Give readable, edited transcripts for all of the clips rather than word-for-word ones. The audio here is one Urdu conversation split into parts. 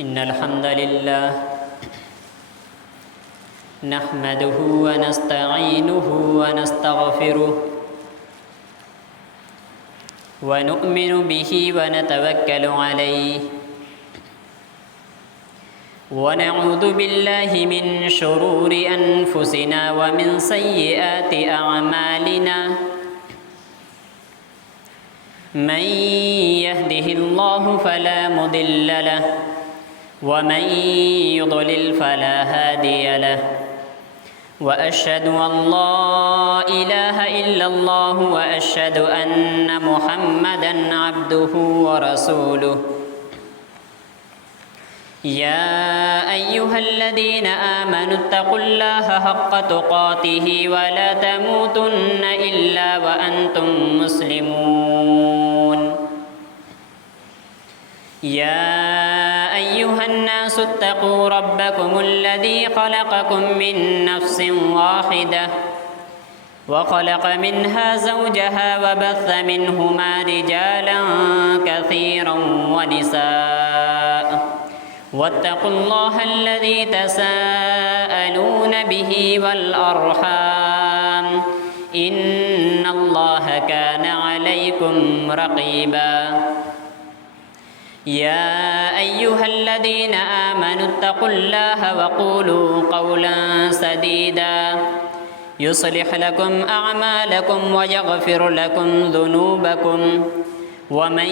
إن الحمد لله نحمده ونستعينه ونستغفره ونؤمن به ونتوكل عليه ونعوذ بالله من شرور أنفسنا ومن سيئات أعمالنا من يهده الله فلا مضل له ومن يضلل فلا هادي له وأشهد أن لا إله إلا الله وأشهد أن محمدًا عبده ورسوله يا أيها الذين آمنوا اتقوا الله حق تقاته ولا تموتن إلا وأنتم مسلمون يا أيها الناس اتقوا ربكم الذي خلقكم من نفس واحدة وخلق منها زوجها وبث منهما رجالا كثيرا ونساء واتقوا الله الذي تساءلون به والأرحام إن الله كان عليكم رقيبا يا أيها الذين آمنوا اتقوا الله وقولوا قولا سديدا يصلح لكم أعمالكم ويغفر لكم ذنوبكم ومن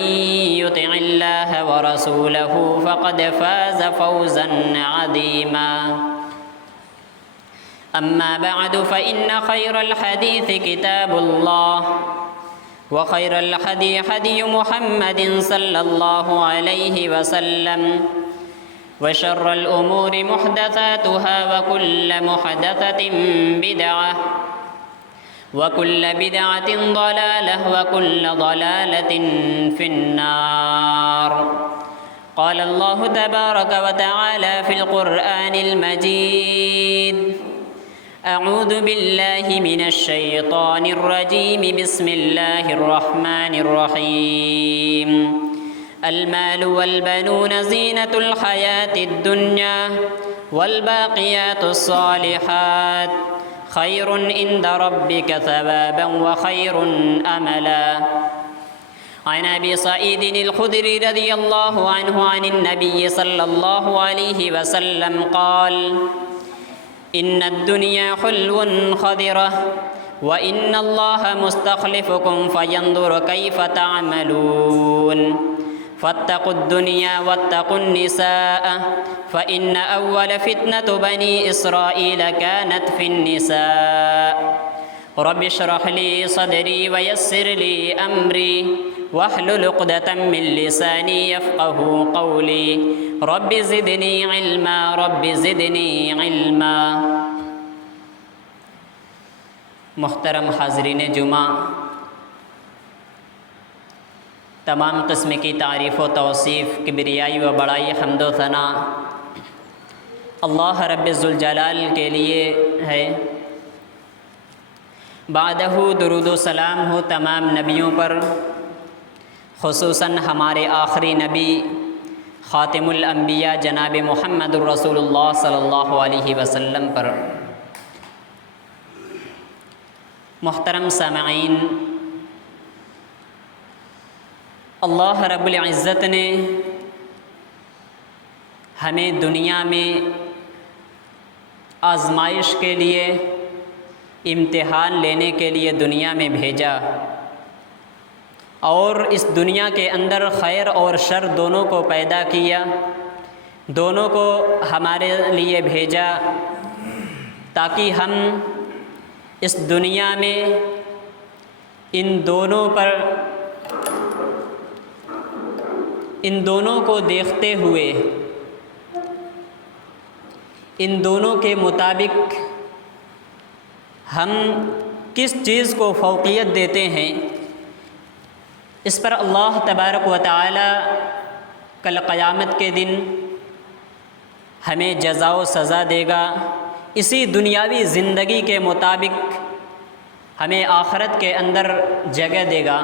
يطع الله ورسوله فقد فاز فوزا عظيما أما بعد فإن خير الحديث كتاب الله وخير الهدي هدي محمد صلى الله عليه وسلم وشر الأمور محدثاتها وكل محدثة بدعة وكل بدعة ضلالة وكل ضلالة في النار قال الله تبارك وتعالى في القرآن المجيد أعوذ بالله من الشيطان الرجيم بسم الله الرحمن الرحيم المال والبنون زينة الحياة الدنيا والباقيات الصالحات خير عند ربك ثوابا وخير أملا عن أبي سعيد الخدري رضي الله عنه عن النبي صلى الله عليه وسلم قال إن الدنيا حلو خضرة وإن الله مستخلفكم فينظر كيف تعملون فاتقوا الدنيا واتقوا النساء فإن أول فتنة بني إسرائيل كانت في النساء رب اشرح لي صدري ويسر لي أمري واحلل عقدة من لساني يفقه قولي رب زدني علما رب زدني علما محترم حاضرین جمعہ، تمام قسم کی تعریف و توصیف، کبریائی و بڑائی، حمد و ثنا اللہ رب ذوالجلال کے لیے ہے۔ بعدہ درود و سلام ہو تمام نبیوں پر، خصوصاً ہمارے آخری نبی خاتم الانبیاء جناب محمد الرسول اللہ صلی اللہ علیہ وسلم پر۔ محترم سامعین، اللہ رب العزت نے ہمیں دنیا میں آزمائش کے لیے، امتحان لینے کے لیے دنیا میں بھیجا، اور اس دنیا کے اندر خیر اور شر دونوں کو پیدا کیا، دونوں کو ہمارے لیے بھیجا تاکہ ہم اس دنیا میں ان دونوں کو دیکھتے ہوئے، ان دونوں کے مطابق ہم کس چیز کو فوقیت دیتے ہیں، اس پر اللہ تبارک و تعالی کل قیامت کے دن ہمیں جزا و سزا دے گا۔ اسی دنیاوی زندگی کے مطابق ہمیں آخرت کے اندر جگہ دے گا۔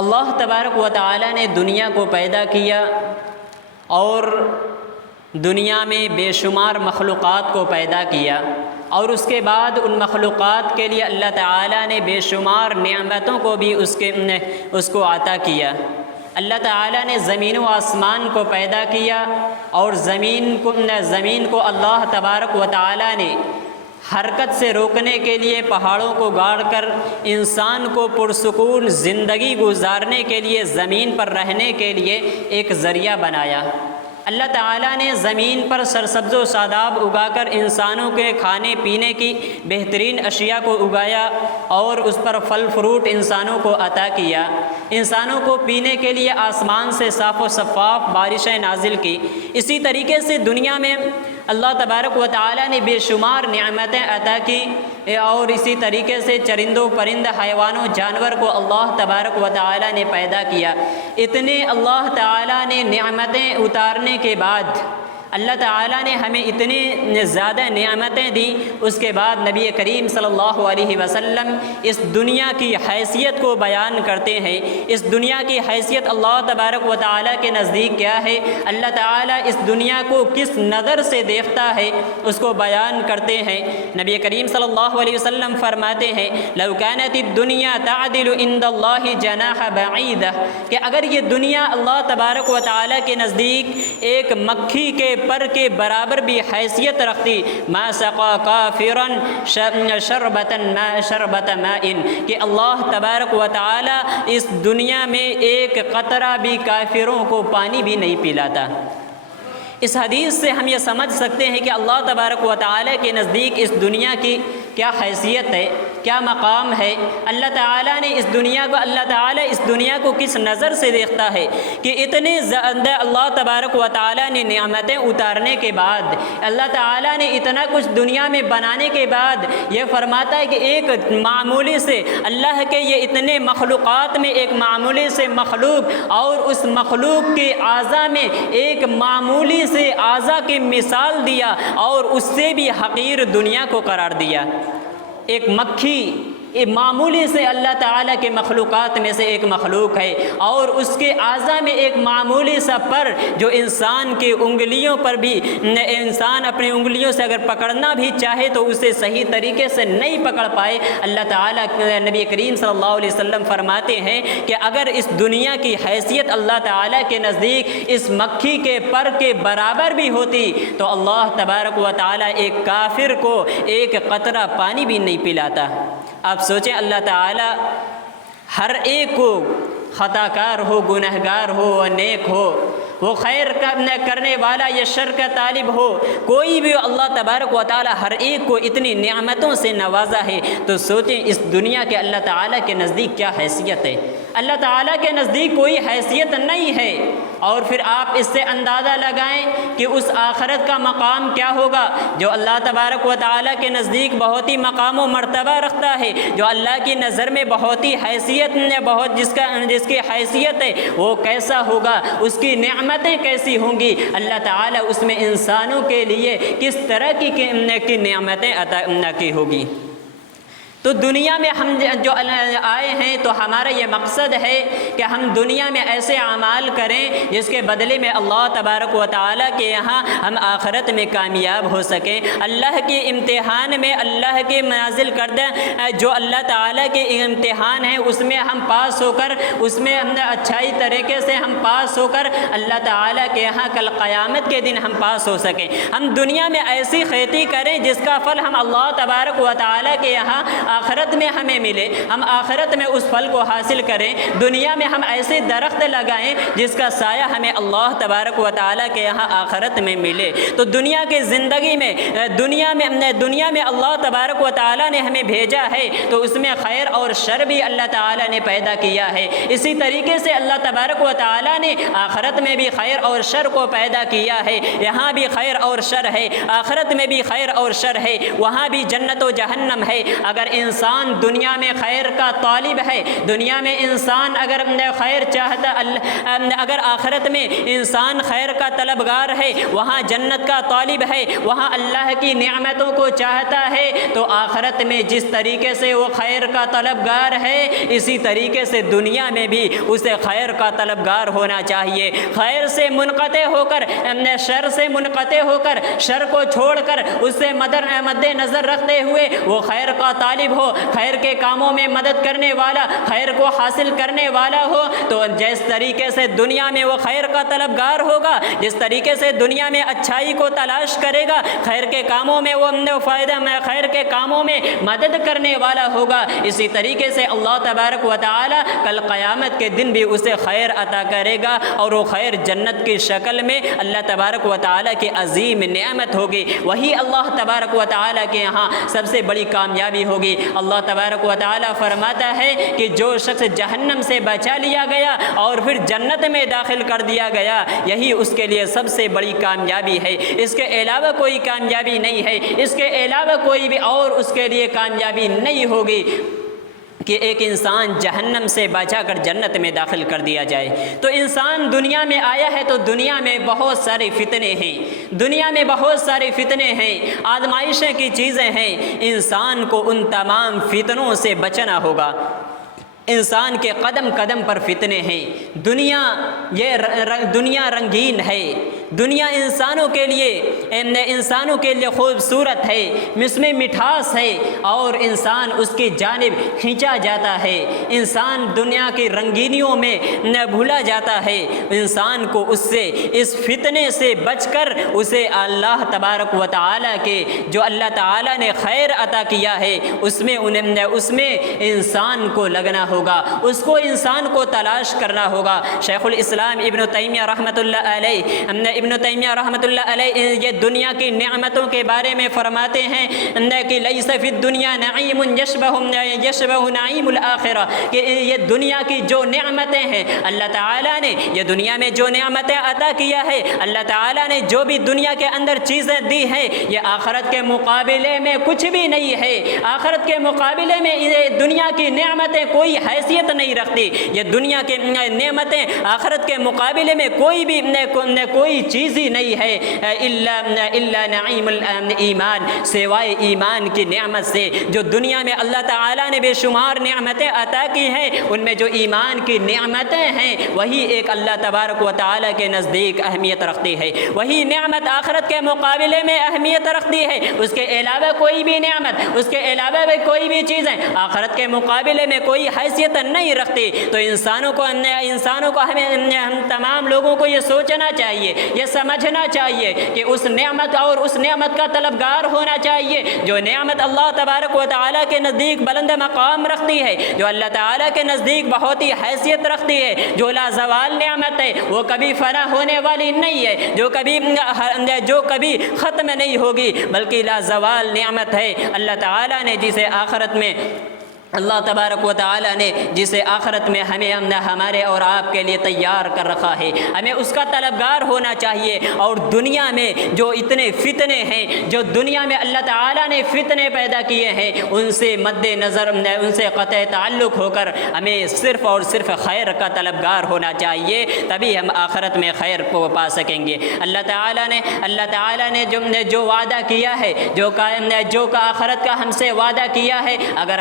اللہ تبارک و تعالی نے دنیا کو پیدا کیا اور دنیا میں بے شمار مخلوقات کو پیدا کیا، اور اس کے بعد ان مخلوقات کے لیے اللہ تعالیٰ نے بے شمار نعمتوں کو بھی اس کو عطا کیا۔ اللہ تعالیٰ نے زمین و آسمان کو پیدا کیا، اور زمین کو اللہ تبارک و تعالیٰ نے حرکت سے روکنے کے لیے پہاڑوں کو گاڑ کر انسان کو پرسکون زندگی گزارنے کے لیے زمین پر رہنے کے لیے ایک ذریعہ بنایا۔ اللہ تعالیٰ نے زمین پر سرسبز و شاداب اگا کر انسانوں کے کھانے پینے کی بہترین اشیاء کو اگایا، اور اس پر پھل فروٹ انسانوں کو عطا کیا۔ انسانوں کو پینے کے لیے آسمان سے صاف و شفاف بارشیں نازل کی۔ اسی طریقے سے دنیا میں اللہ تبارک و تعالیٰ نے بے شمار نعمتیں عطا کی، اور اسی طریقے سے چرندوں پرند حیوانوں جانور کو اللہ تبارک و تعالیٰ نے پیدا کیا۔ اتنے اللہ تعالیٰ نے نعمتیں اتارنے کے بعد، اللہ تعالیٰ نے ہمیں اتنی زیادہ نعمتیں دیں، اس کے بعد نبی کریم صلی اللہ علیہ وسلم اس دنیا کی حیثیت کو بیان کرتے ہیں۔ اس دنیا کی حیثیت اللہ تبارک و تعالیٰ کے نزدیک کیا ہے، اللہ تعالیٰ اس دنیا کو کس نظر سے دیکھتا ہے، اس کو بیان کرتے ہیں۔ نبی کریم صلی اللہ علیہ وسلم فرماتے ہیں لو كانت الدنيا تعدل عند الله جناح بعيدہ، کہ اگر یہ دنیا اللہ تبارک و تعالیٰ کے نزدیک ایک مکھی کے پر کے برابر بھی حیثیت رکھتی، ما سقا کافرا شربت ماء، کہ اللہ تبارک و تعالی اس دنیا میں ایک قطرہ بھی کافروں کو پانی بھی نہیں پلاتا۔ اس حدیث سے ہم یہ سمجھ سکتے ہیں کہ اللہ تبارک و تعالی کے نزدیک اس دنیا کی کیا حیثیت ہے، کیا مقام ہے۔ اللہ تعالیٰ نے اللہ تعالیٰ اس دنیا کو کس نظر سے دیکھتا ہے کہ اتنے زیادہ اللہ تبارک و تعالیٰ نے نعمتیں اتارنے کے بعد، اللہ تعالیٰ نے اتنا کچھ دنیا میں بنانے کے بعد یہ فرماتا ہے کہ ایک معمولی سے اللہ کے یہ اتنے مخلوقات میں ایک معمولی سے مخلوق، اور اس مخلوق کے اعضاء میں ایک معمولی سے اعضاء کی مثال دیا، اور اس سے بھی حقیر دنیا کو قرار دیا۔ ایک مکھی معمولی سے اللہ تعالیٰ کے مخلوقات میں سے ایک مخلوق ہے، اور اس کے اعضاء میں ایک معمولی سا پر جو انسان کی انگلیوں پر بھی، انسان اپنی انگلیوں سے اگر پکڑنا بھی چاہے تو اسے صحیح طریقے سے نہیں پکڑ پائے۔ اللہ تعالیٰ نبی کریم صلی اللہ علیہ وسلم فرماتے ہیں کہ اگر اس دنیا کی حیثیت اللہ تعالیٰ کے نزدیک اس مکھی کے پر کے برابر بھی ہوتی تو اللہ تبارک و تعالیٰ ایک کافر کو ایک قطرہ پانی بھی نہیں پلاتا۔ آپ سوچیں، اللہ تعالیٰ ہر ایک کو، خطا کار ہو، گنہگار ہو، نیک ہو، وہ خیر کرنے والا یا شر کا طالب ہو، کوئی بھی اللہ تبارک و تعالیٰ ہر ایک کو اتنی نعمتوں سے نوازا ہے، تو سوچیں اس دنیا کے اللہ تعالیٰ کے نزدیک کیا حیثیت ہے۔ اللہ تعالیٰ کے نزدیک کوئی حیثیت نہیں ہے، اور پھر آپ اس سے اندازہ لگائیں کہ اس آخرت کا مقام کیا ہوگا جو اللہ تبارک و تعالیٰ کے نزدیک بہت ہی مقام و مرتبہ رکھتا ہے، جو اللہ کی نظر میں بہت ہی حیثیت جس کی حیثیت ہے وہ کیسا ہوگا، اس کی نعمتیں کیسی ہوں گی، اللہ تعالیٰ اس میں انسانوں کے لیے کس طرح کی نعمتیں عطا کی ہوگی۔ تو دنیا میں ہم جو آئے ہیں تو ہمارا یہ مقصد ہے کہ ہم دنیا میں ایسے اعمال کریں جس کے بدلے میں اللہ تبارک و تعالیٰ کے یہاں ہم آخرت میں کامیاب ہو سکیں۔ اللہ کے امتحان میں، اللہ کے نازل کردہ جو اللہ تعالیٰ کے امتحان ہیں اس میں ہم پاس ہو کر، اس میں ہم اچھائی طریقے سے ہم پاس ہو کر اللہ تعالیٰ کے یہاں کل قیامت کے دن ہم پاس ہو سکیں۔ ہم دنیا میں ایسی کھیتی کریں جس کا پھل ہم اللہ تبارک و تعالیٰ کے یہاں آخرت میں ہمیں ملے، ہم آخرت میں اس پھل کو حاصل کریں۔ دنیا میں ہم ایسے درخت لگائیں جس کا سایہ ہمیں اللہ تبارک و تعالیٰ کے یہاں آخرت میں ملے۔ تو دنیا کی زندگی میں، دنیا میں اللہ تبارک و تعالیٰ نے ہمیں بھیجا ہے تو اس میں خیر اور شر بھی اللہ تعالیٰ نے پیدا کیا ہے۔ اسی طریقے سے اللہ تبارک و تعالیٰ نے آخرت میں بھی خیر اور شر کو پیدا کیا ہے۔ یہاں بھی خیر اور شر ہے، آخرت میں بھی خیر اور شر ہے، وہاں بھی جنت و جہنم ہے۔ اگر انسان دنیا میں خیر کا طالب ہے، دنیا میں انسان اگر خیر چاہتا، اگر آخرت میں انسان خیر کا طلبگار ہے، وہاں جنت کا طالب ہے، وہاں اللہ کی نعمتوں کو چاہتا ہے، تو آخرت میں جس طریقے سے وہ خیر کا طلبگار ہے، اسی طریقے سے دنیا میں بھی اسے خیر کا طلبگار ہونا چاہیے۔ خیر سے منقطع ہو کر، شر سے منقطع ہو کر، شر کو چھوڑ کر اس سے مد نظر رکھتے ہوئے وہ خیر کا طالب ہو، خیر کے کاموں میں مدد کرنے والا، خیر کو حاصل کرنے والا ہو، تو جس طریقے سے دنیا میں وہ خیر کا طلبگار ہوگا، جس طریقے سے دنیا میں اچھائی کو تلاش کرے گا، خیر کے کاموں میں وہ فائدہ میں خیر کے کاموں میں مدد کرنے والا ہوگا، اسی طریقے سے اللہ تبارک و تعالی کل قیامت کے دن بھی اسے خیر عطا کرے گا، اور وہ خیر جنت کی شکل میں اللہ تبارک و تعالی کی عظیم نعمت ہوگی۔ وہی اللہ تبارک و تعالی کے یہاں سب سے بڑی کامیابی ہوگی۔ اللہ تبارک و تعالی فرماتا ہے کہ جو شخص جہنم سے بچا لیا گیا اور پھر جنت میں داخل کر دیا گیا، یہی اس کے لیے سب سے بڑی کامیابی ہے، اس کے علاوہ کوئی کامیابی نہیں ہے، اس کے علاوہ کوئی بھی اور اس کے لیے کامیابی نہیں ہوگی کہ ایک انسان جہنم سے بچا کر جنت میں داخل کر دیا جائے۔ تو انسان دنیا میں آیا ہے تو دنیا میں بہت سارے فتنے ہیں، دنیا میں بہت سارے فتنے ہیں، آزمائشیں کی چیزیں ہیں، انسان کو ان تمام فتنوں سے بچنا ہوگا۔ انسان کے قدم قدم پر فتنے ہیں، دنیا رنگین ہے، دنیا انسانوں کے لیے خوبصورت ہے، اس میں مٹھاس ہے، اور انسان اس کی جانب کھینچا جاتا ہے، انسان دنیا کی رنگینیوں میں بھولا جاتا ہے۔ انسان کو اس فتنے سے بچ کر اسے اللہ تبارک و تعالیٰ کے جو اللہ تعالیٰ نے خیر عطا کیا ہے اس میں انسان کو لگنا ہوگا، اس کو انسان کو تلاش کرنا ہوگا۔ شیخ الاسلام ابن تیمیہ رحمۃ اللہ علیہ یہ دنیا کی نعمتوں کے بارے میں فرماتے ہیں کہ لیس فی الدنیا نعیم یشبہ نعیم الآخرہ، کہ یہ دنیا کی جو نعمتیں ہیں اللہ تعالیٰ نے، یہ دنیا میں جو نعمتیں عطا کیا ہے اللہ تعالیٰ نے، جو بھی دنیا کے اندر چیزیں دی ہیں، یہ آخرت کے مقابلے میں کچھ بھی نہیں ہے۔ آخرت کے مقابلے میں دنیا کی نعمتیں کوئی حیثیت نہیں رکھتی، یہ دنیا کی نعمتیں آخرت کے مقابلے میں کوئی چیز ہی نہیں ہے، الا نعیم ایمان، سوائے ایمان کی نعمت سے۔ جو دنیا میں اللہ تعالیٰ نے بے شمار نعمتیں عطا کی ہیں، ان میں جو ایمان کی نعمتیں ہیں وہی ایک اللہ تبارک و تعالیٰ کے نزدیک اہمیت رکھتی ہے، وہی نعمت آخرت کے مقابلے میں اہمیت رکھتی ہے۔ اس کے علاوہ کوئی بھی نعمت، اس کے علاوہ بھی کوئی بھی چیزیں آخرت کے مقابلے میں کوئی حیثیت نہیں رکھتی۔ تو انسانوں کو ہم تمام لوگوں کو یہ سوچنا چاہیے، یہ سمجھنا چاہیے کہ اس نعمت کا طلبگار ہونا چاہیے جو نعمت اللہ تبارک و تعالیٰ کے نزدیک بلند مقام رکھتی ہے، جو اللہ تعالیٰ کے نزدیک بہت ہی حیثیت رکھتی ہے، جو لازوال نعمت ہے، وہ کبھی فنا ہونے والی نہیں ہے، جو کبھی ختم نہیں ہوگی، بلکہ لازوال نعمت ہے۔ اللہ تعالیٰ نے جسے آخرت میں ہمارے اور آپ کے لیے تیار کر رکھا ہے، ہمیں اس کا طلبگار ہونا چاہیے۔ اور دنیا میں جو اتنے فتنے ہیں، جو دنیا میں اللہ تعالیٰ نے فتنے پیدا کیے ہیں، ان سے مد نظر، ان سے قطع تعلق ہو کر ہمیں صرف اور صرف خیر کا طلبگار ہونا چاہیے، تبھی ہم آخرت میں خیر کو پا سکیں گے۔ اللہ تعالیٰ نے جو وعدہ کیا ہے، جو آخرت کا ہم سے وعدہ کیا ہے، اگر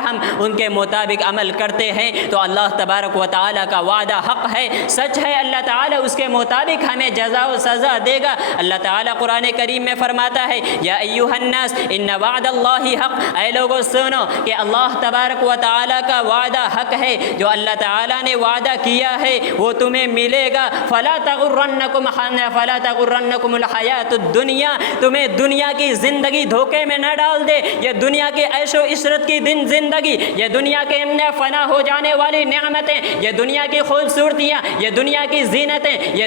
ہم ان کے مطابق عمل کرتے ہیں تو اللہ تبارک و تعالیٰ کا وعدہ حق ہے، سچ ہے، اللہ تعالیٰ اس کے مطابق ہمیں جزا و سزا دے گا۔ اللہ تعالیٰ قرآن کریم میں فرماتا ہے، یا ایھا الناس ان وعد اللہ حق، اے لوگوں سنو کہ اللہ تبارک و تعالیٰ کا وعدہ حق ہے، جو اللہ تعالیٰ نے وعدہ کیا ہے وہ تمہیں ملے گا۔ فلا تغرنکم الحیات الدنیا، تمہیں دنیا کی زندگی دھوکے میں نہ ڈال دے، یہ دنیا کے عیش و عشرت کی زندگی، یہ دنیا کے فنا ہو جانے والی نعمتیں، یہ دنیا کی خوبصورتیاں، یہ دنیا کی زینتیں، یہ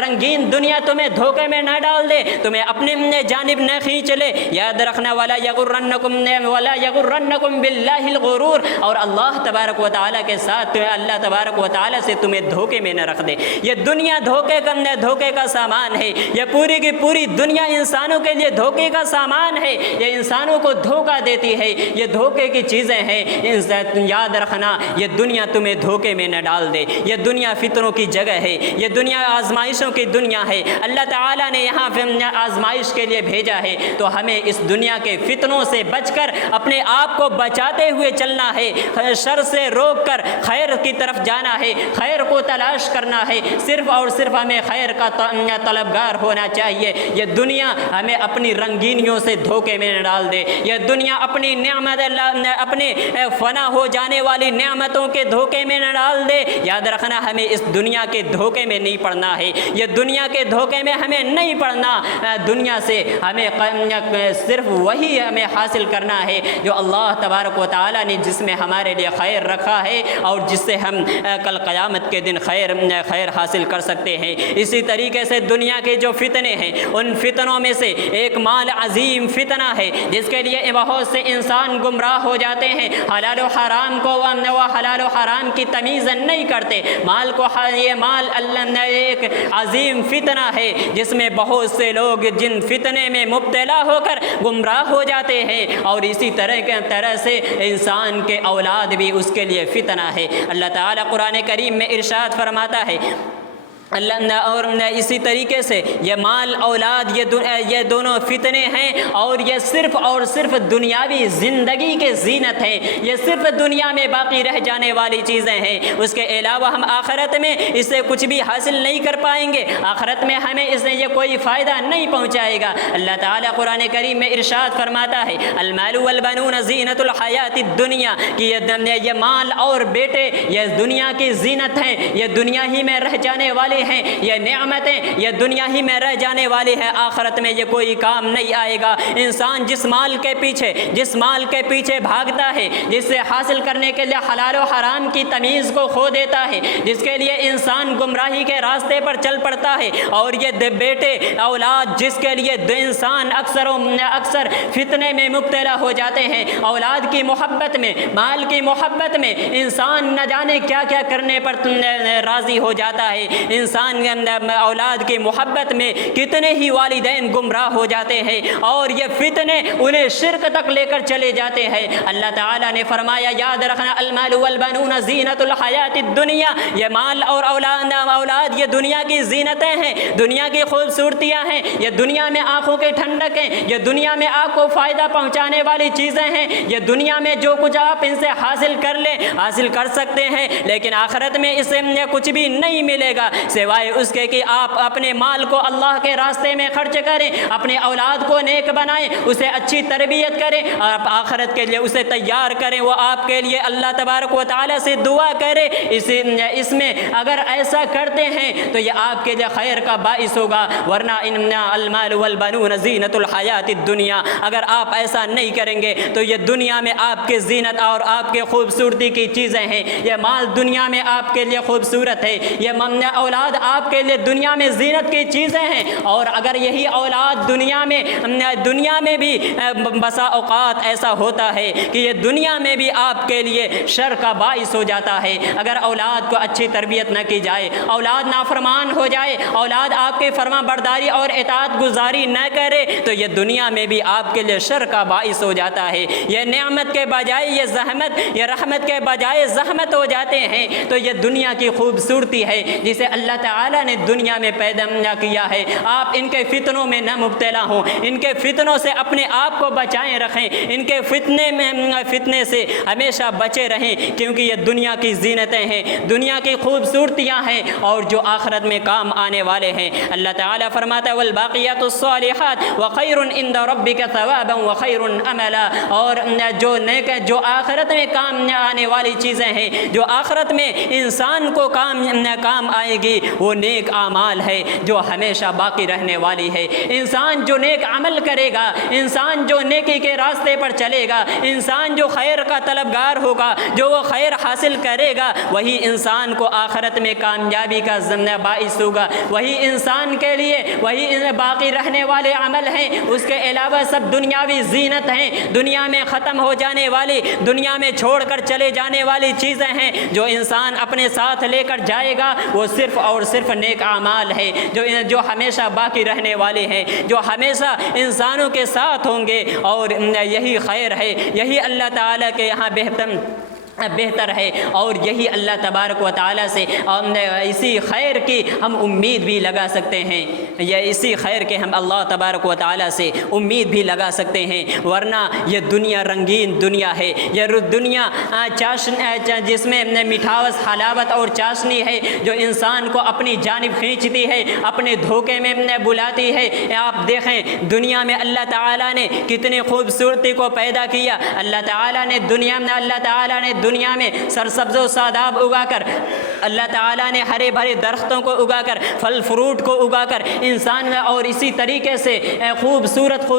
رنگین دنیا تمہیں دھوکے میں نہ ڈال دے، تمہیں اپنے جانب نہ کھینچ لے۔ یاد رکھنا ولا یغرنکم باللہ الغرور، اور اللہ تبارک و تعالیٰ کے ساتھ اللہ تبارک و تعالیٰ سے تمہیں دھوکے میں نہ رکھ دے۔ یہ دنیا دھوکے کا سامان ہے، یہ پوری کی پوری دنیا انسانوں کے لیے دھوکے کا سامان ہے، یہ انسانوں کو دھوکہ دیتی ہے، یہ دھوکے کی چیزیں ہیں۔ یاد رکھنا یہ دنیا تمہیں دھوکے میں نہ ڈال دے، یہ دنیا فتنوں کی جگہ ہے، یہ دنیا آزمائشوں کی دنیا ہے۔ اللہ تعالیٰ نے یہاں آزمائش کے لیے بھیجا ہے، تو ہمیں اس دنیا کے فتنوں سے بچ کر اپنے آپ کو بچاتے ہوئے چلنا ہے، شر سے روک کر خیر کی طرف جانا ہے، خیر کو تلاش کرنا ہے، صرف اور صرف ہمیں خیر کا طلبگار ہونا چاہیے۔ یہ دنیا ہمیں اپنی رنگینیوں سے دھوکے میں نہ ڈال دے، یہ دنیا اپنی نعمت اپنے فنا ہو جانے والی نعمتوں کے دھوکے میں نہ ڈال دے۔ یاد رکھنا ہمیں اس دنیا کے دھوکے میں نہیں پڑنا ہے، یہ دنیا کے دھوکے میں ہمیں نہیں پڑنا۔ دنیا سے ہمیں صرف وہی ہمیں حاصل کرنا ہے جو اللہ تبارک و تعالیٰ نے جس میں ہمارے لیے خیر رکھا ہے، اور جس سے ہم کل قیامت کے دن خیر حاصل کر سکتے ہیں۔ اسی طریقے سے دنیا کے جو فتنے ہیں، ان فتنوں میں سے ایک مال عظیم فتنہ ہے، جس کے لیے بہت سے انسان گمراہ ہو جاتے ہیں، حلال و حرام کو وہ حلال و حرام کی تمیز نہیں کرتے۔ یہ مال اللہ نے ایک عظیم فتنہ ہے، جس میں بہت سے لوگ جن فتنے میں مبتلا ہو کر گمراہ ہو جاتے ہیں، اور اسی طرح سے انسان کے اولاد بھی اس کے لیے فتنہ ہے۔ اللہ تعالیٰ قرآن کریم میں ارشاد فرماتا ہے، اور اسی طریقے سے یہ مال اولاد یہ دونوں فتنے ہیں، اور یہ صرف اور صرف دنیاوی زندگی کے زینت ہیں، یہ صرف دنیا میں باقی رہ جانے والی چیزیں ہیں، اس کے علاوہ ہم آخرت میں اس سے کچھ بھی حاصل نہیں کر پائیں گے، آخرت میں ہمیں اس سے یہ کوئی فائدہ نہیں پہنچائے گا۔ اللہ تعالیٰ قرآن کریم میں ارشاد فرماتا ہے، المال والبنون زینت الحیات الدنیا، کہ یہ مال اور بیٹے یہ دنیا کی زینت ہیں، یہ دنیا ہی میں رہ جانے والی ہیں، یہ نعمتیں یہ دنیا ہی میں رہ جانے والی ہیں، آخرت میں یہ کوئی کام نہیں آئے گا۔ انسان جس مال کے پیچھے بھاگتا ہے، جس سے حاصل کرنے کے لیے حلال و حرام کی تمیز کو کھو دیتا ہے، جس کے لیے انسان گمراہی کے راستے پر چل پڑتا ہے، اور یہ بیٹے اولاد جس کے لیے انسان اکثر فتنے میں مبتلا ہو جاتے ہیں، اولاد کی محبت میں، مال کی محبت میں انسان نہ جانے کیا کیا کرنے پر راضی ہو جاتا ہے۔ انسان اولاد کی محبت میں کتنے ہی والدین گمراہ ہو جاتے ہیں، اور یہ فتنے انہیں شرک تک لے کر چلے جاتے ہیں۔ اللہ تعالیٰ نے فرمایا، یاد رکھنا المال والبنون زینت الحیات الدنیا، یہ مال اور اولاد یہ دنیا کی زینتیں ہیں، دنیا کی خوبصورتیاں ہیں، یہ دنیا میں آنکھوں کے ٹھنڈک ہیں، یہ دنیا میں آپ کو فائدہ پہنچانے والی چیزیں ہیں، یہ دنیا میں جو کچھ آپ ان سے حاصل کر سکتے ہیں، لیکن آخرت میں اس سے کچھ بھی نہیں ملے گا سوائے اس کے کہ آپ اپنے مال کو اللہ کے راستے میں خرچ کریں، اپنے اولاد کو نیک بنائیں، اسے اچھی تربیت کریں، اور آخرت کے لیے اسے تیار کریں، وہ آپ کے لیے اللہ تبارک و تعالیٰ سے دعا کرے۔ اس میں اگر ایسا کرتے ہیں تو یہ آپ کے لیے خیر کا باعث ہوگا، ورنہ المال والبنون زینت الحیات الدنیا، اگر آپ ایسا نہیں کریں گے تو یہ دنیا میں آپ کے زینت اور آپ کے خوبصورتی کی چیزیں ہیں، یہ مال دنیا میں آپ کے لیے خوبصورت ہے، یہ اولاد آپ کے لیے دنیا میں زینت کی چیزیں ہیں، اور اگر یہی اولاد دنیا میں بھی بسا اوقات ایسا ہوتا ہے کہ یہ دنیا میں بھی آپ کے لیے شر کا باعث ہو جاتا ہے۔ اگر اولاد کو اچھی تربیت نہ کی جائے، اولاد نافرمان ہو جائے، اولاد آپ کی فرما برداری اور اطاعت گزاری نہ کرے، تو یہ دنیا میں بھی آپ کے لیے شر کا باعث ہو جاتا ہے۔ یہ نعمت کے بجائے یہ رحمت کے بجائے زحمت ہو جاتے ہیں، تو یہ دنیا کی خوبصورتی ہے جسے اللہ تعالیٰ نے دنیا میں پیدا کیا ہے۔ آپ ان کے فتنوں میں نہ مبتلا ہوں، ان کے فتنوں سے اپنے آپ کو بچائیں رکھیں، ان کے فتنے سے ہمیشہ بچے رہیں، کیونکہ یہ دنیا کی زینتیں ہیں، دنیا کی خوبصورتیاں ہیں، اور جو آخرت میں کام آنے والے ہیں۔ اللہ تعالیٰ فرماتا ہے والباقیات الصالحات وخیر عند ربک ثوابا وخیر املا، اور جو آخرت میں کام آنے والی چیزیں ہیں، جو آخرت میں انسان کو کام آئے گی، وہ نیک اعمال ہے جو ہمیشہ باقی رہنے والی ہے۔ انسان جو نیک عمل کرے گا، انسان جو نیکی کے راستے پر چلے گا، انسان جو خیر کا طلبگار ہوگا، جو وہ خیر حاصل کرے گا، وہی انسان کو آخرت میں کامیابی کا باعث ہوگا۔ وہی انسان کے لیے وہی باقی رہنے والے عمل ہیں، اس کے علاوہ سب دنیاوی زینت ہیں، دنیا میں ختم ہو جانے والی، دنیا میں چھوڑ کر چلے جانے والی چیزیں ہیں۔ جو انسان اپنے ساتھ لے کر جائے گا وہ صرف اور صرف نیک اعمال ہے جو ہمیشہ باقی رہنے والے ہیں، جو ہمیشہ انسانوں کے ساتھ ہوں گے، اور یہی خیر ہے، یہی اللہ تعالیٰ کے یہاں بہتر ہے، اور یہی اللہ تبارک و تعالیٰ سے اسی خیر کی ہم امید بھی لگا سکتے ہیں، یا اسی خیر کے ہم اللہ تبارک و تعالیٰ سے امید بھی لگا سکتے ہیں۔ ورنہ یہ دنیا رنگین دنیا ہے، یہ دنیا جس میں مٹھاس، حلاوت اور چاشنی ہے، جو انسان کو اپنی جانب کھینچتی ہے، اپنے دھوکے میں بلاتی ہے۔ آپ دیکھیں دنیا میں اللہ تعالیٰ نے کتنی خوبصورتی کو پیدا کیا۔ اللہ تعالیٰ نے دنیا میں سرسبز و شاداب اگا کر، اللہ تعالیٰ نے ہرے بھرے درختوں کو اگا کر، پھل فروٹ کو اگا کر، انسان میں، اور اسی طریقے سے خوبصورت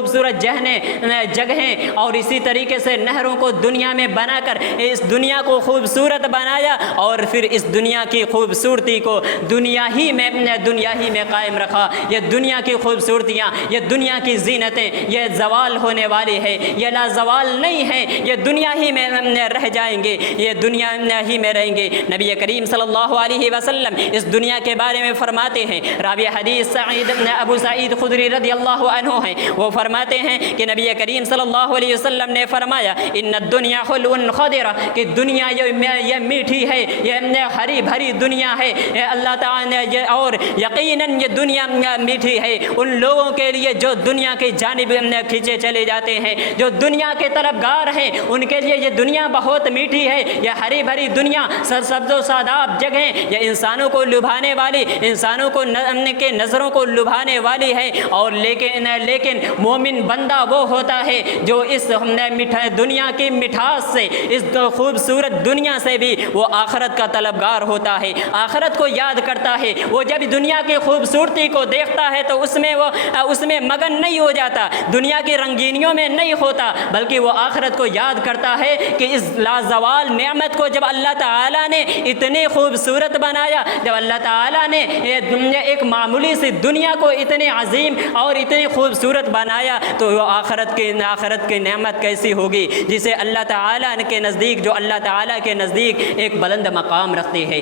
جگہیں اور اسی طریقے سے نہروں کو دنیا میں بنا کر اس دنیا کو خوبصورت بنایا، اور پھر اس دنیا کی خوبصورتی کو دنیا ہی میں قائم رکھا۔ یہ دنیا کی خوبصورتیاں، یہ دنیا کی زینتیں، یہ زوال ہونے والی ہے، یہ لا زوال نہیں ہے، یہ دنیا ہی میں رہ جائیں گے، یہ دنیا ہی میں رہیں گے۔ نبی کریم صلی اللہ علیہ وسلم اس دنیا کے بارے میں فرماتے ہیں، راوی حدیث ابو سعید خدری رضی اللہ عنہ ہیں، وہ فرماتے ہیں کہ نبی کریم صلی اللہ علیہ وسلم نے فرمایا ان الدنیا حلو خضرہ، کہ دنیا یہ میٹھی ہے، یہ ہری بھری دنیا ہے، اللہ تعالیٰ نے، اور یقیناً یہ دنیا میٹھی ہے ان لوگوں کے لیے جو دنیا کی جانب کھینچے چلے جاتے ہیں، جو دنیا کے طلبگار ہیں، ان کے لیے یہ دنیا بہت میٹھی ہے، یہ ہری بھری دنیا، سرسبز و شاداب جگہیں، یہ انسانوں کو لبھانے والی، انسانوں کو کے نظروں کو لبھانے والی ہے، اور لیکن مومن بندہ وہ ہوتا ہے جو اس دنیا کی مٹھاس سے، اس خوبصورت دنیا سے بھی وہ آخرت کا طلبگار ہوتا ہے، آخرت کو یاد کرتا ہے۔ وہ جب دنیا کی خوبصورتی کو دیکھتا ہے تو اس میں مگن نہیں ہو جاتا، دنیا کی رنگینیوں میں نہیں ہوتا، بلکہ وہ آخرت کو یاد کرتا ہے کہ اس لازوال نعمت کو جب اللہ تعالیٰ نے اتنی خوبصورت بنایا، جب اللہ تعالیٰ نے ایک معمولی سی دنیا کو اتنی عظیم اور اتنی خوبصورت بنایا، تو وہ آخرت کی نعمت کیسی ہوگی جسے اللہ تعالیٰ کے نزدیک، جو اللہ تعالیٰ کے نزدیک ایک بلند مقام رکھتی ہے،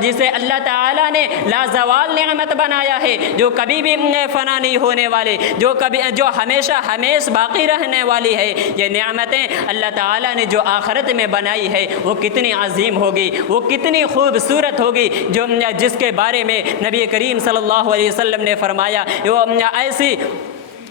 جسے اللہ تعالیٰ نے لازوال نعمت بنایا ہے، جو کبھی بھی فنا نہیں ہونے والے، جو ہمیشہ باقی رہنے والی ہے۔ یہ نعمتیں اللہ تعالیٰ نے جو آخرت میں بنائی ہے وہ کتنی عظیم ہوگی، وہ کتنی خوبصورت ہوگی، جس کے بارے میں نبی کریم صلی اللہ علیہ وسلم نے فرمایا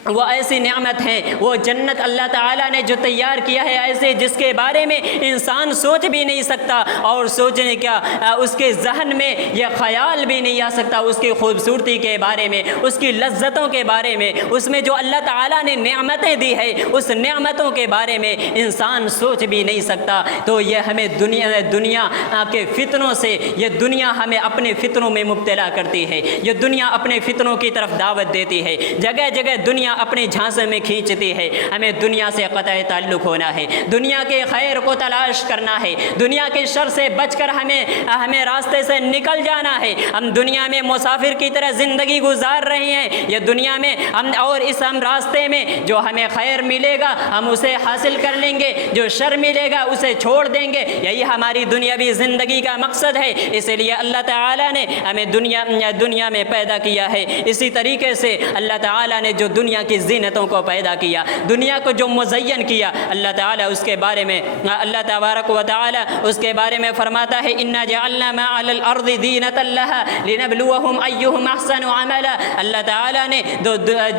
وہ ایسی نعمت ہے، وہ جنت اللہ تعالیٰ نے جو تیار کیا ہے ایسے، جس کے بارے میں انسان سوچ بھی نہیں سکتا، اور سوچنے کا اس کے ذہن میں یہ خیال بھی نہیں آ سکتا، اس کی خوبصورتی کے بارے میں، اس کی لذتوں کے بارے میں، اس میں جو اللہ تعالیٰ نے نعمتیں دی ہے اس نعمتوں کے بارے میں انسان سوچ بھی نہیں سکتا۔ تو یہ ہمیں دنیا کے فتنوں سے، یہ دنیا ہمیں اپنے فتنوں میں مبتلا کرتی ہے، یہ دنیا اپنے فتنوں کی طرف دعوت دیتی ہے، جگہ جگہ دنیا اپنے جھانسے میں کھینچتی ہے۔ ہمیں دنیا سے قطع تعلق ہونا ہے، دنیا کے خیر کو تلاش کرنا ہے، دنیا کے شر سے بچ کر ہمیں راستے سے نکل جانا ہے۔ ہم دنیا میں مسافر کی طرح زندگی گزار رہے ہیں، یہ دنیا میں ہم راستے میں جو ہمیں خیر ملے گا ہم اسے حاصل کر لیں گے، جو شر ملے گا اسے چھوڑ دیں گے، یہی ہماری دنیاوی زندگی کا مقصد ہے۔ اس لیے اللہ تعالیٰ نے ہمیں دنیا میں پیدا کیا ہے۔ اسی طریقے سے اللہ تعالیٰ نے جو دنیا کی زینتوں کو پیدا کیا، دنیا کو جو مزین کیا، اللہ تعالیٰ اس کے بارے میں، اللہ تبارک و تعالیٰ اس کے بارے میں فرماتا ہے انا جعلنا ما علی الارض زینۃ لها لنبلوہم ایہم احسن عملا۔ اللہ تعالیٰ نے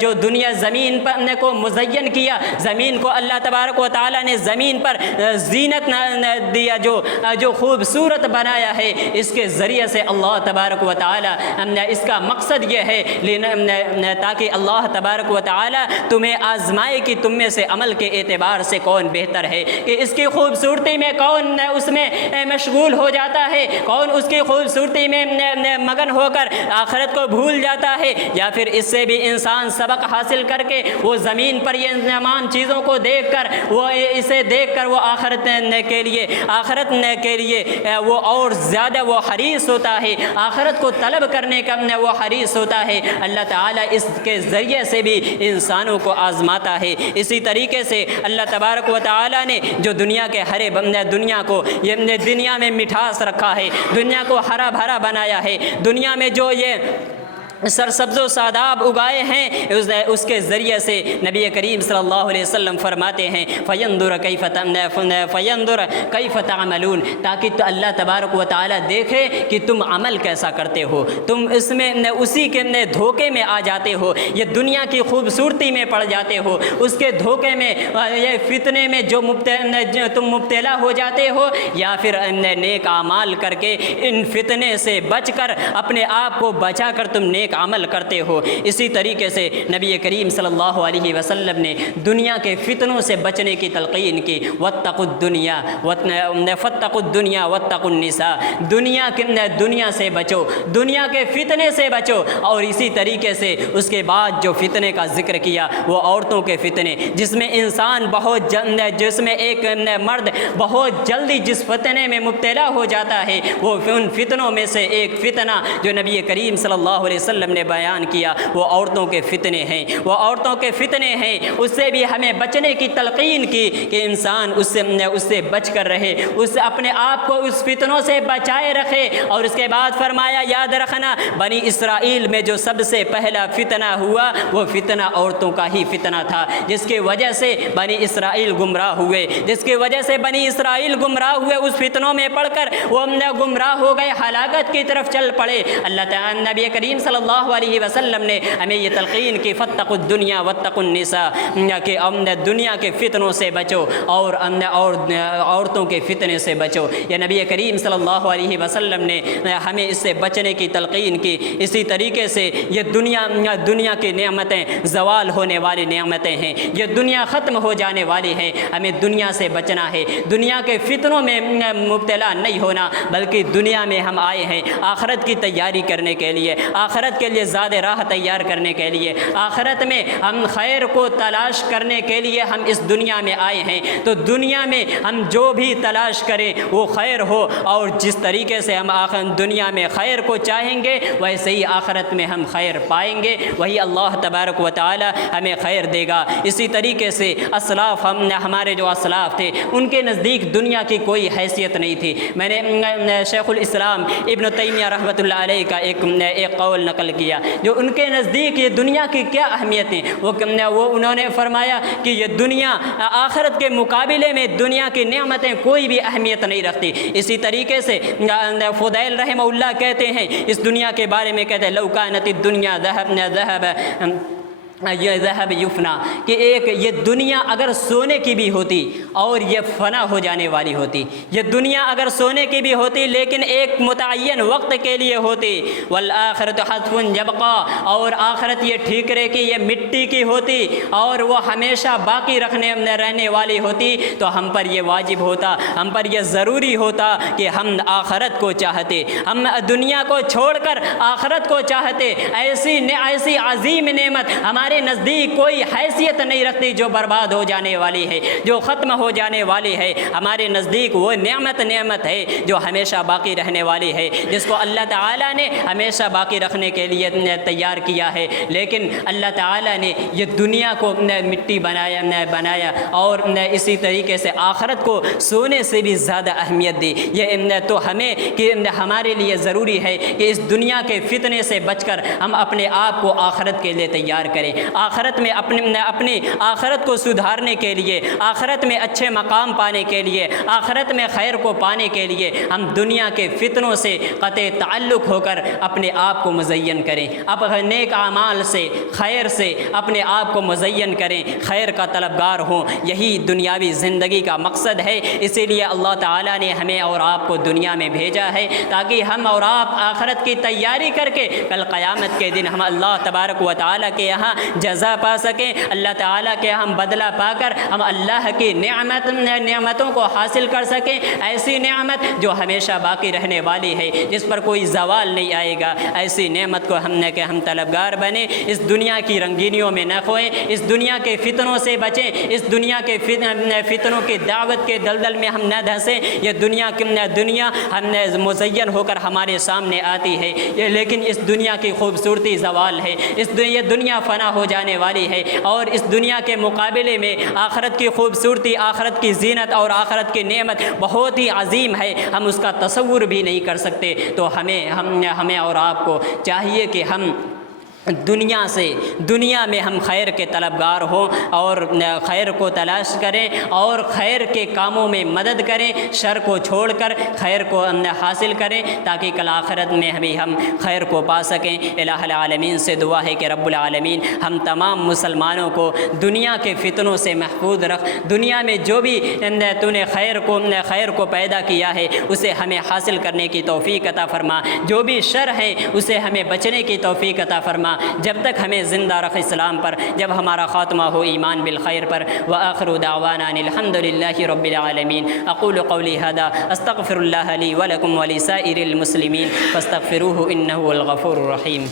جو دنیا زمین پر کو مزین کیا، زمین کو اللہ تبارک و تعالیٰ نے زمین پر زینت دیا، جو خوبصورت بنایا ہے، اس کے ذریعے سے اللہ تبارک و تعالیٰ اس کا مقصد یہ ہے تاکہ اللہ تبارک و تعالیٰ تمہیں آزمائے کہ تم میں سے عمل کے اعتبار سے کون بہتر ہے، کہ اس کی خوبصورتی میں کون اس میں مشغول ہو جاتا ہے، کون اس کی خوبصورتی میں مگن ہو کر آخرت کو بھول جاتا ہے، یا پھر اس سے بھی انسان سبق حاصل کر کے وہ زمین پر یہ تمام چیزوں کو دیکھ کر وہ اسے دیکھ کر وہ آخرت کے لیے وہ اور زیادہ وہ حریص ہوتا ہے، آخرت کو طلب کرنے کا وہ حریص ہوتا ہے۔ اللہ تعالیٰ اس کے ذریعے سے بھی انسانوں کو آزماتا ہے۔ اسی طریقے سے اللہ تبارک و تعالیٰ نے جو دنیا کے دنیا کو یہ دنیا میں مٹھاس رکھا ہے، دنیا کو ہرا بھرا بنایا ہے، دنیا میں جو یہ سرسبز و شاداب اگائے ہیں، اس کے ذریعے سے نبی کریم صلی اللہ علیہ وسلم فرماتے ہیں فینظر کیف تعملون، تاکہ تو اللہ تبارک و تعالیٰ دیکھے کہ تم عمل کیسا کرتے ہو، تم اس میں اسی کے دھوکے میں آ جاتے ہو، یہ دنیا کی خوبصورتی میں پڑ جاتے ہو، اس کے دھوکے میں یہ فتنے میں جو تم مبتلا ہو جاتے ہو، یا پھر نیک اعمال کر کے ان فتنے سے بچ کر اپنے آپ کو بچا کر تم نیک عمل کرتے ہو۔ اسی طریقے سے نبی کریم صلی اللہ علیہ وسلم نے دنیا کے فتنوں سے بچنے کی تلقین کی، واتقوا الدنیا فاتقوا الدنیا واتقوا النساء، دنیا سے بچو، دنیا کے فتنے سے بچو۔ اور اسی طریقے سے اس کے بعد جو فتنے کا ذکر کیا وہ عورتوں کے فتنے، جس میں انسان جس میں ایک مرد بہت جلدی جس فتنے میں مبتلا ہو جاتا ہے، وہ ان فتنوں میں سے ایک فتنہ جو نبی کریم صلی اللہ علیہ وسلم نے بیان کیا وہ عورتوں کے فتنے ہیں، وہ عورتوں کے فتنے ہیں۔ اس سے بھی ہمیں بچنے کی تلقین کی کہ انسان اس سے بچ کر رہے، اپنے آپ کو اس فتنوں سے بچائے رکھے۔ اور اس کے بعد فرمایا یاد رکھنا بنی اسرائیل میں جو سب سے پہلا فتنہ ہوا وہ فتنہ عورتوں کا ہی فتنہ تھا، جس کی وجہ سے بنی اسرائیل گمراہ ہوئے، اس فتنوں میں پڑھ کر وہ گمراہ ہو گئے، ہلاکت کی طرف چل پڑے۔ اللہ تعالیٰ نبی کریم صلی اللہ علیہ وسلم نے ہمیں یہ تلقین کی فاتقوا الدنیا واتقوا النساء، کہ دنیا کے فتنوں سے بچو اور عورتوں کے فتنے سے بچو۔ یہ نبی کریم صلی اللہ علیہ وسلم نے ہمیں اس سے بچنے کی تلقین کی۔ اسی طریقے سے یہ دنیا کی نعمتیں زوال ہونے والی نعمتیں ہیں، یہ دنیا ختم ہو جانے والی ہے، ہمیں دنیا سے بچنا ہے، دنیا کے فتنوں میں مبتلا نہیں ہونا، بلکہ دنیا میں ہم آئے ہیں آخرت کی تیاری کرنے کے لیے، آخرت کے لیے زاد راہ تیار کرنے کے لیے، آخرت میں ہم خیر کو تلاش کرنے کے لیے ہم اس دنیا میں آئے ہیں۔ تو دنیا میں ہم جو بھی تلاش کریں وہ خیر ہو، اور جس طریقے سے ہم دنیا میں خیر کو چاہیں گے ویسے ہی آخرت میں ہم خیر پائیں گے، وہی اللہ تبارک و تعالی ہمیں خیر دے گا۔ اسی طریقے سے اسلاف ہمارے جو اسلاف تھے ان کے نزدیک دنیا کی کوئی حیثیت نہیں تھی۔ میں نے شیخ الاسلام ابن تیمیہ رحمۃ اللہ علیہ کا ایک قول نقل کیا، جو ان کے نزدیک یہ دنیا کی کیا اہمیت ہے، وہ انہوں نے فرمایا کہ یہ دنیا آخرت کے مقابلے میں دنیا کی نعمتیں کوئی بھی اہمیت نہیں رکھتی۔ اسی طریقے سے فضیل رحمہ اللہ کہتے ہیں اس دنیا کے بارے میں، کہتے ہیں لو کانت الدنیا ذهب یفنا، کہ یہ دنیا اگر سونے کی بھی ہوتی اور یہ فنا ہو جانے والی ہوتی، یہ دنیا اگر سونے کی بھی ہوتی لیکن ایک متعین وقت کے لیے ہوتی، والآخرۃ حتف یبقا، اور آخرت یہ ٹھیکرے کی یہ مٹی کی ہوتی اور وہ ہمیشہ باقی رہنے والی ہوتی، تو ہم پر یہ واجب ہوتا، ہم پر یہ ضروری ہوتا کہ ہم آخرت کو چاہتے، ہم دنیا کو چھوڑ کر آخرت کو چاہتے۔ ایسی عظیم نعمت ہمارے نزدیک کوئی حیثیت نہیں رکھتی جو برباد ہو جانے والی ہے، جو ختم ہو جانے والی ہے۔ ہمارے نزدیک وہ نعمت ہے جو ہمیشہ باقی رہنے والی ہے، جس کو اللہ تعالیٰ نے ہمیشہ باقی رکھنے کے لیے تیار کیا ہے۔ لیکن اللہ تعالیٰ نے یہ دنیا کو مٹی بنایا اور اسی طریقے سے آخرت کو سونے سے بھی زیادہ اہمیت دی۔ یہ تو ہمارے لیے ضروری ہے کہ اس دنیا کے فتنے سے بچ کر ہم اپنے آپ کو آخرت کے لیے تیار کریں، آخرت میں اپنی آخرت کو سدھارنے کے لیے، آخرت میں اچھے مقام پانے کے لیے، آخرت میں خیر کو پانے کے لیے ہم دنیا کے فتنوں سے قطع تعلق ہو کر اپنے آپ کو مزین کریں، نیک اعمال سے، خیر سے اپنے آپ کو مزین کریں، خیر کا طلبگار ہوں۔ یہی دنیاوی زندگی کا مقصد ہے، اسی لیے اللہ تعالیٰ نے ہمیں اور آپ کو دنیا میں بھیجا ہے تاکہ ہم اور آپ آخرت کی تیاری کر کے کل قیامت کے دن ہم اللہ تبارک و تعالیٰ کے یہاں جزا پا سکیں، اللہ تعالیٰ کے ہم بدلہ پا کر ہم اللہ کی نعمتوں کو حاصل کر سکیں، ایسی نعمت جو ہمیشہ باقی رہنے والی ہے، جس پر کوئی زوال نہیں آئے گا، ایسی نعمت کو ہم طلبگار بنیں، اس دنیا کی رنگینیوں میں نہ کھوئیں، اس دنیا کے فتنوں سے بچیں، اس دنیا کے فتنوں کی دعوت کے دلدل میں ہم نہ دھنسیں۔ یہ دنیا ہم مزین ہو کر ہمارے سامنے آتی ہے، لیکن اس دنیا کی خوبصورتی زوال ہے، یہ دنیا فنا ہو جانے والی ہے، اور اس دنیا کے مقابلے میں آخرت کی خوبصورتی، آخرت کی زینت اور آخرت کی نعمت بہت ہی عظیم ہے، ہم اس کا تصور بھی نہیں کر سکتے۔ تو ہمیں اور آپ کو چاہیے کہ ہم دنیا میں ہم خیر کے طلبگار ہوں اور خیر کو تلاش کریں اور خیر کے کاموں میں مدد کریں، شر کو چھوڑ کر خیر کو حاصل کریں، تاکہ کل آخرت میں ہم خیر کو پا سکیں۔ الہ العالمین سے دعا ہے کہ رب العالمین ہم تمام مسلمانوں کو دنیا کے فتنوں سے محفوظ رکھ، دنیا میں جو بھی تو نے خیر کو پیدا کیا ہے اسے ہمیں حاصل کرنے کی توفیق عطا فرما، جو بھی شر ہے اسے ہمیں بچنے کی توفیق عطا فرما، جب تک ہمیں زندہ رکھ اسلام پر، جب ہمارا خاتمہ ہو ایمان بالخیر پر۔ وآخر دعوانا الحمد للہ رب العالمین۔ اقول قولی ھذا استغفر اللہ لی ولکم ولسائر المسلمین فاستغفروہ انہ الغفور الرحیم۔